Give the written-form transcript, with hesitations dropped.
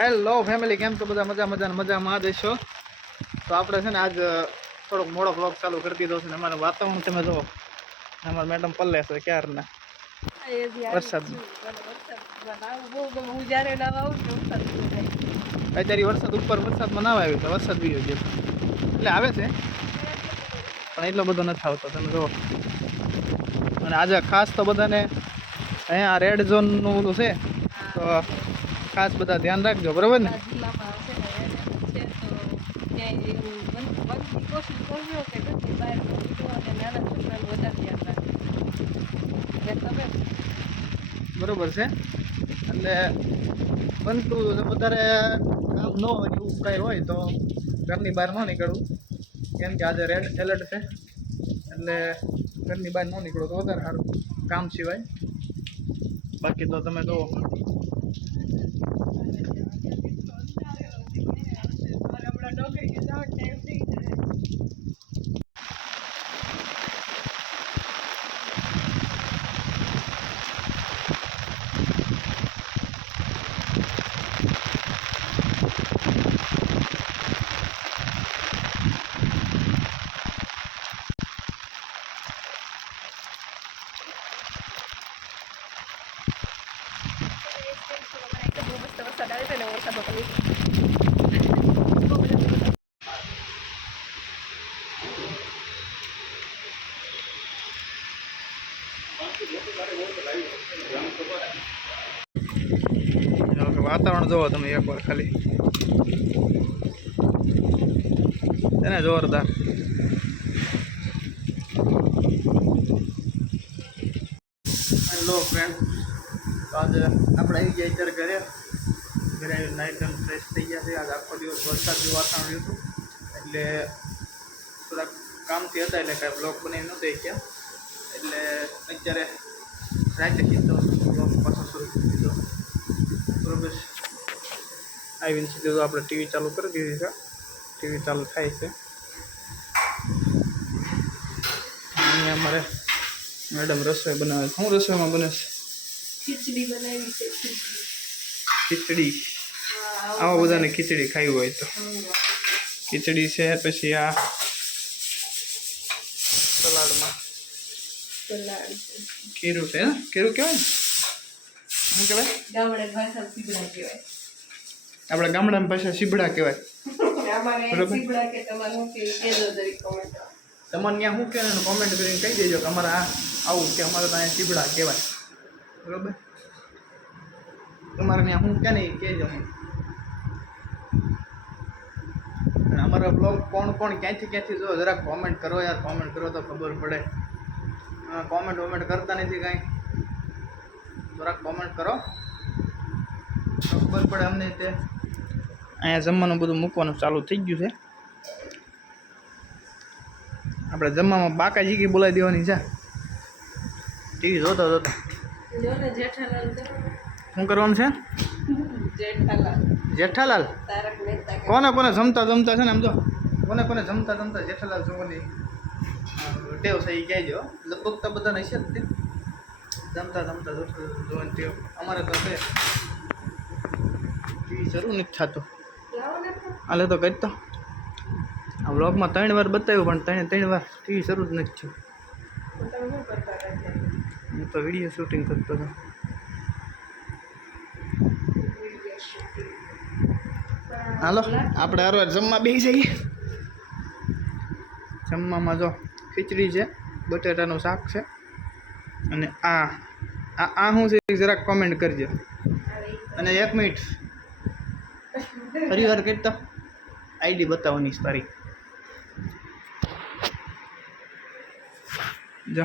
Hello family, કેમ છો બધા? મજામાં દેશો. તો આપણે છે ને આજ થોડોક મોડો વ્લોગ ચાલુ કરી દીધો છે ને અમારું વાતાવરણ તમે જુઓ. અમારા મેડમ પલ્લે છે ક્યારના વરસાદ. અત્યારે વરસાદ ઉપર વરસાદમાં ના આવ્યો તો વરસાદ બી ગયો એટલે આવે છે પણ એટલો બધો નથી આવતો તમે જુઓ. અને આજે ખાસ તો બધાને અહીંયા રેડ ઝોનનું ઓલું છે તો ખાસ બધા ધ્યાન રાખજો, બરોબર ને? બરોબર છે. એટલે બનતું વધારે કામ ન હોય એવું કંઈ હોય તો ઘરની બહાર ન નીકળવું, કેમ કે આજે રેડ એલર્ટ છે. એટલે ઘરની બહાર ન નીકળો તો વધારે સારું કામ સિવાય. બાકી તો તમે જુઓ વાતાવરણ જોવો તમે એકવાર ખાલી, એને જોરદાર. હેલો ફ્રેન્ડ, તો આજે આપણે આવી ગયા અત્યારે ઘરે નાઇટ એન્ડ ફ્રેશ થઈ ગયા છે. આજે આખો દિવસ વરસાદનું વાતાવરણ હતું એટલે થોડાક કામથી હતા એટલે કાંઈ બ્લોગ બનાવી નહોતા ગયા. એટલે અત્યારે રાતે કીધો બ્લોગ પાછો શરૂ કરી દીધો, બરોબર. આવીને સીધું તો આપણે ટીવી ચાલુ કરી દીધી છે. ટીવી ચાલુ થાય છે. અહીંયા અમારે મેડમ રસોઈ બનાવે છે. શું રસોઈમાં બને છે? ખીચડી બનાવી છે. ખીચડી. આવા બધાને ખીચડી ખાવી હોય તો ખીચડી છે. પછી આ સલાડમાં ખીરું છે. ખીરું કહેવાય ને? શું કહેવાય? આપણે ગામડાની ભાષા સીબડા કહેવાય. તમારે ત્યાં શું કહે કોમેન્ટ કરીને કહી દેજો કે અમારે આ આવું કે અમારે ત્યાં સીબડા કહેવાય, બરોબર? તમારે ત્યાં શું કહે ને એ કહેજો. અમારા બ્લોગ કોણ ક્યાંથી જો જરાક કોમેન્ટ કરો યાર. કોમેન્ટ કરો તો ખબર પડે. કોમેન્ટ કરતા નથી કાંઈ. જરાક કોમેન્ટ કરો તો ખબર પડે અમને. તે અહીંયા જમવાનું બધું મૂકવાનું ચાલુ થઈ ગયું છે. આપણે જમવામાં બાકા જીકી બોલાવી દેવાની છે. ટીવી જોતા શું કરવાનું છે? જેઠાલાલ. કોને જમતા છે ને? આમ જો કોને જમતા જેઠાલાલ જોવાની ટેવ છે એ કહેજો. લગભગ તો બધાને છે જ તે જમતા જોવાની ટેવ. અમારે તો છે ટીવી શરૂ નથી થતું. હાલે તો કહી તો આ વ્લોગમાં 3 વાર બતાવ્યું પણ 3 વાર ટીવી શરૂ જ નથી થયું. હું તો વિડીયો શૂટિંગ કરતો હતો. હાલો આપણે હરવાર જમવા બેસી જઈએ. જમવામાં જો ખીચડી છે, બટેટાનું શાક છે અને આ શું છે જરાક કોમેન્ટ કરજો. અને 1 મિનિટ ફરી વાર કરતા આઈડી બતાવવાની છે તારી. જો